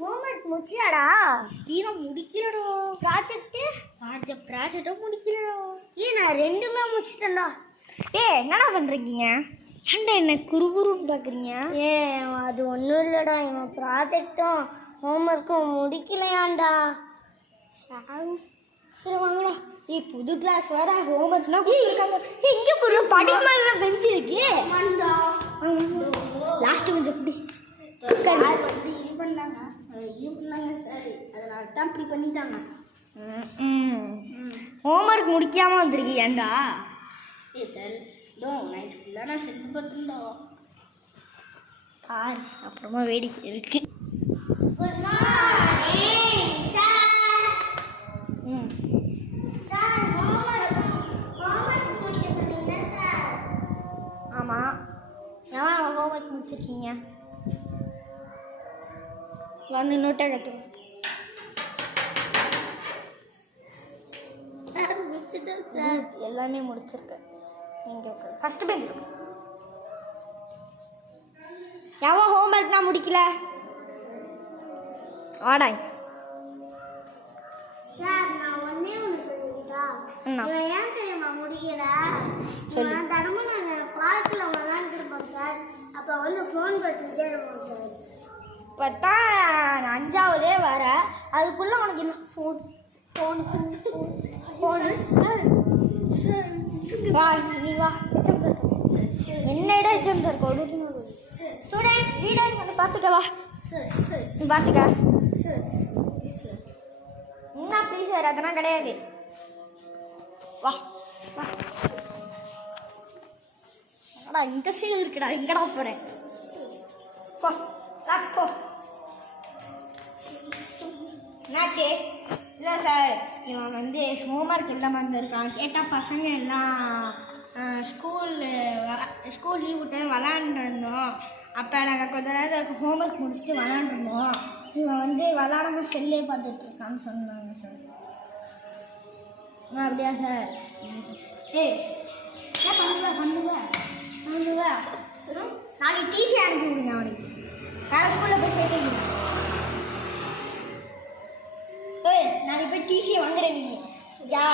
Homework முடிச்சியாடா? நான் முடிக்கிறடோ. ப்ராஜெக்டும் முடிக்கிறடோ. நான் ரெண்டுமே முடிச்சிட்டேன்டா. என்னடா பண்றீங்க? ஏன்டா என்ன குறுகுறுன்னு பார்க்குறீங்க? அது ஒன்றும் இல்லைடா, இவன் ப்ராஜெக்டும் ஹோம்ஒர்க்கும் முடிக்கலையாண்டா. சரி வாங்கடா. புது கிளாஸ் வேற ஹோம்ஒர்க்லாம் கொடுத்துருக்காங்க. இங்கே போகிற படி மேலே பெஞ்சு இருக்கு. லாஸ்ட்டு கொஞ்சம் எப்படி வந்து இது பண்ணாங்க சரி, அதனால தான் இப்படி பண்ணிட்டாங்க. ஹோம்ஒர்க் முடிக்காமல் வந்திருக்கியாண்டா? நைட் ஃபுல்லாக நான் செஞ்சு பார்த்துருந்தோம். பாரு, அப்புறமா வேடிக்கை இருக்கு. Good morning sir. Sir homework முடிக்க சொன்னீங்க சார். ஆமாம், எவன் ஹோம்ஒர்க் முடிச்சிருக்கீங்க? வந்து நோட்டை கட்டுங்க. சார் முடிச்சிட்டேன் சார். எல்லாமே முடிச்சிருக்கேன். நீங்கள் ஃபஸ்ட்டு பெஞ்ச் இருக்கு. எவன் ஹோம்ஒர்க் நான் முடிக்கல? வாடா. சார் நான் ஒன்னே ஒன்று சொல்லிட்டா. இவன் ஏன் தெரியுமா முடிக்கல? இவன் தினமும் நாங்கள் பார்க்கில் விளாண்டுருப்போம் சார். அப்போ வந்து ஃபோன் பார்த்துக்கிட்டே இருப்போம் சார். இப்போ தான் 5ஆவதே வர, அதுக்குள்ளே உனக்கு என்ன ஃபோன் ஃபோன் ஃபோனு? சார் வா, நீ வா. என்னடா எக்ஸாம் சார் கொடுக்கணும். ஸ்டூடெண்ட்ஸ் லீடர்ஸ் வந்து பார்த்துக்க வா. நீ பார்த்துக்க. என்ன ப்ளீஸ் சார், அதெல்லாம் கிடையாது. வா வா. அடா இந்த சைடு இருக்குடா, இங்கடா போகிறேன். போ போ. என்னாச்சு? இல்லை சார், இவன் வந்து ஹோம்ஒர்க் இல்லாமல் வந்திருக்கான். கேட்டால் பசங்க எல்லாம் ஸ்கூல் லீவ் விட்டு விளாண்டுருந்தோம். அப்போ நாங்கள் கொஞ்ச நேரம் ஹோம்ஒர்க் முடிச்சுட்டு விளாண்டுருந்தோம். இவன் வந்து விளாடாம செல்லே பார்த்துட்ருக்கான்னு சொன்னாங்க சார். அப்படியா சார்? என்ன பண்ணுவ நாளைக்கு டிசி அனுப்பி விடுங்க. அவனுக்கு வேறு ஸ்கூலில் போய் சேர்த்துங்க. நாளைக்கு போய் டிசியை வாங்குறேன் நீ. யா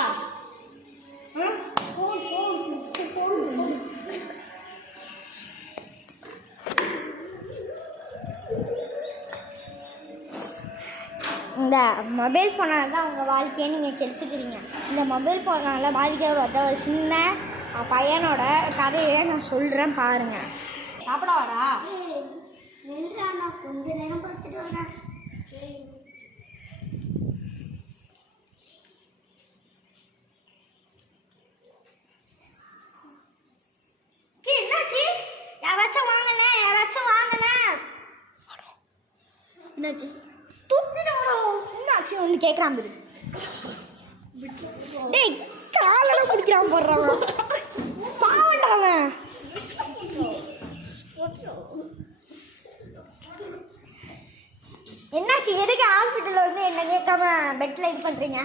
இந்த மொபைல் ஃபோனால் தான் உங்கள் வாழ்க்கையை நீங்கள் கெடுத்துக்கிறீங்க. இந்த மொபைல் ஃபோனால் பாதிக்கப்பட்ட ஒரு சின்ன பையனோட கதையை நான் சொல்கிறேன் பாருங்கள். சாப்பிடாவாடா? நான் கொஞ்ச நேரம் பார்த்துட்டு வரேன். என்னாச்சு? யாராச்சும் வாங்கல. என்னாச்சு? என்னாச்சு வந்து கேட்குறான். டேய் காலோட பிடிக்கிறான் போடுறான். பாவண்டாவன். என்னாச்சு? எதுக்கு ஹாஸ்பிட்டலில் வந்து என்ன கேட்காம பெட்டில் இது பண்ணுறீங்க?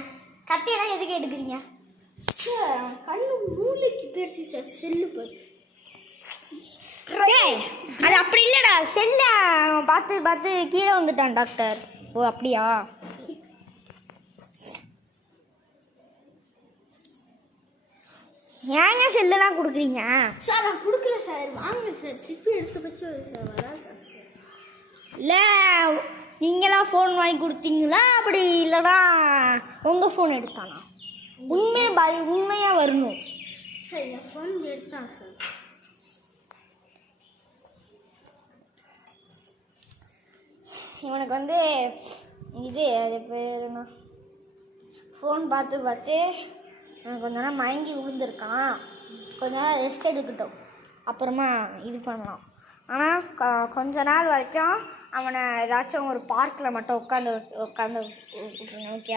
கத்தியெல்லாம் எதுக்கு எடுக்கிறீங்க? சார் கண்ணு மூளைக்கு போயிடுச்சு சார். செல்லு போய் அது அப்படி இல்லைடா, செல்ல பார்த்து கீழே வந்துட்டான் டாக்டர். ஓ அப்படியா? ஏங்க செல்லெல்லாம் கொடுக்குறீங்க? சார் நான் கொடுக்கல சார். வாங்க சார், திருப்பி எடுத்து வச்சு சார் வரா சார். இல்லை நீங்களாம் ஃபோன் வாங்கி கொடுத்தீங்களா? அப்படி இல்லைனா உங்கள் ஃபோன் எடுத்தானா? உண்மையாக வரணும் சார். என் ஃபோன் எடுத்தான் சார். இவனுக்கு வந்து இது அது பேர் என்ன, ஃபோன் பார்த்து கொஞ்ச நேரம் மயங்கி விழுந்திருக்கான். கொஞ்ச நேரம் ரெஸ்ட் எடுக்கட்டும், அப்புறமா இது பண்ணலாம். ஆனால் கொஞ்ச நாள் வரைக்கும் அவனை ஏதாச்சும் ஒரு பார்க்கில் மட்டும் உட்காந்து விட்டுருங்க. ஓகே,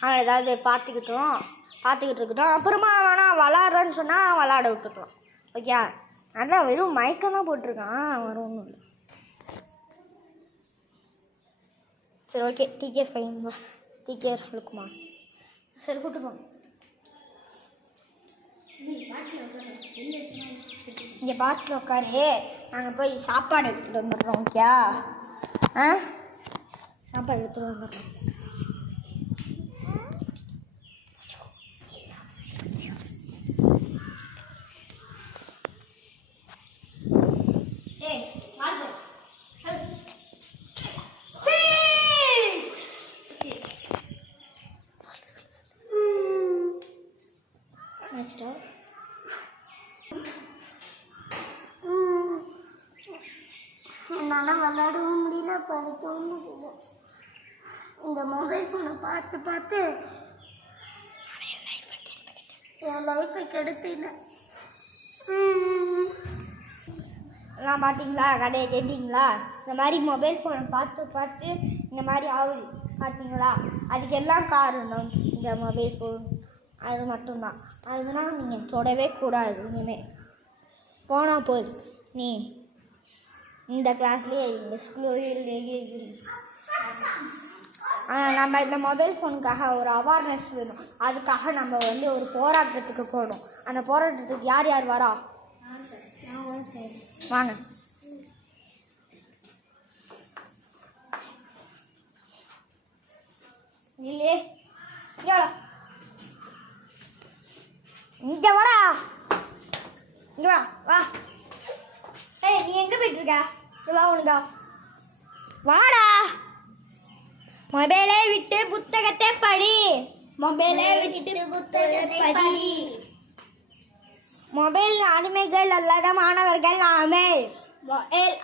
அவன் ஏதாவது பார்த்துக்கிட்டு இருக்கட்டும். அப்புறமா அவனால் விளாட்றன்னு சொன்னால் விளாட விட்டுக்கலாம். ஓகே, அதான் வெறும் மயக்கம் தான் போட்டிருக்கான், வரும் ஒன்றும் இல்லை. சரி ஓகே, டீச்சர் ஃபைன், டீச்சர் இருக்குமா? சரி கூப்பிட்டு போங்க. இங்கே பார்க்கில் உட்காரு, நாங்கள் போய் சாப்பாடு எடுத்துகிட்டு வந்துடுறோம். ஓகே? சாப்பாடு எடுத்துகிட்டு வந்துடுறேன். என்னால் விளையாடவும் முடியல, படிக்கவும் முடியல. இந்த மொபைல் ஃபோனை பார்த்து பார்த்து என் லைஃபை கெடுத்துட்டேன். எல்லாம் பார்த்தீங்களா, கடையை கேட்டிங்களா? இந்த மாதிரி மொபைல் ஃபோனை பார்த்து பார்த்து இந்த மாதிரி ஆகுது பார்த்தீங்களா? அதுக்கு எல்லாம் காரணம் இந்த மொபைல் ஃபோன். அது மட்டும்தான். அதனால் நீங்கள் தொடவே கூடாது. இனிமேல் போனால் போது நீ இந்த கிளாஸ்லேயே இந்த ஸ்கூல்லேயே ஆனால் நம்ம இந்த மொபைல் ஃபோனுக்காக ஒரு அவேர்னஸ் வேணும். அதுக்காக நம்ம வந்து ஒரு போராட்டத்துக்கு போகணும். அந்த போராட்டத்துக்கு யார் யார் வரா? வாங்க. இல்லையே இங்கே வாடா, இங்கே வா வா. ஏய், நீ எங்கே போயிட்டு இருக்க? வா உண்டா, வாடா. மொபைலை விட்டு புத்தகத்தை படி. மொபைலை விட்டு புத்தகத்தை படி. மொபைல் அடிமைகள் அல்லாத மாணவர்கள் நாமே. மொபைல்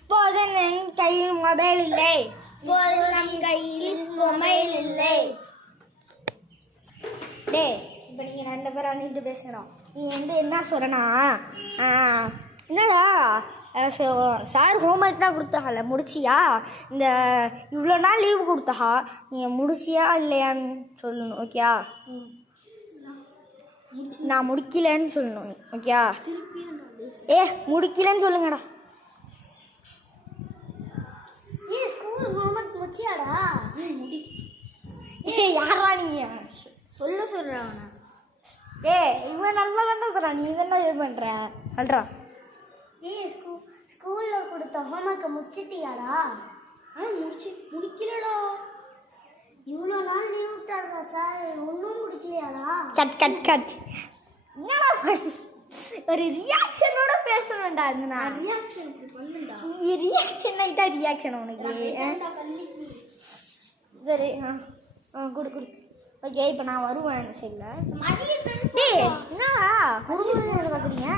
இப்போது என் கையில் மொபைல் இல்லை. இப்போது நம் கையில் மொபைல் இல்லை. டே, இப்போ நீங்கள் 2 பேரும் வந்துட்டு பேசணும். நீ வந்து என்ன சொல்கிறனா, என்னடா சார் ஹோம்ஒர்க் தான் கொடுத்தாங்கல்ல, முடிச்சியா? இந்த இவ்வளோ நாள் லீவு கொடுத்தா நீங்கள் முடிச்சியா இல்லையான்னு சொல்லணும். ஓகேயா? நான் முடிக்கலன்னு சொல்லணும். ஓகேயா? முடிக்கலன்னு சொல்லுங்கடா. ஸ்கூல் ஹோம்ஒர்க் முடிச்சியாடா? யாரா நீங்கள் சொல்கிறான்? இவன் நல்லா தானே சொல்கிறான். நீ என்ன இது பண்ணுற சொல்கிறா? ஸ்கூலில் கொடுத்த ஹோம்ஒர்க்கை முடிச்சிட்டியாடா? முடிக்கலடா. இவ்வளோ நாள் லீவ் விட்டாருங்க சார், ஒன்றும் முடிக்கலையாடா? கட் என்னடா ஒரு ரியாக்ஷனோட பேசணும்டா. நான் ரியாக்ஷன் இதான் ரியாக்ஷன் உனக்கு. சரி, கொடு. ஓகே, இப்போ நான் வருவேன். சரிங்களா? என்னடா கொடுக்குறது பார்க்குறீங்க?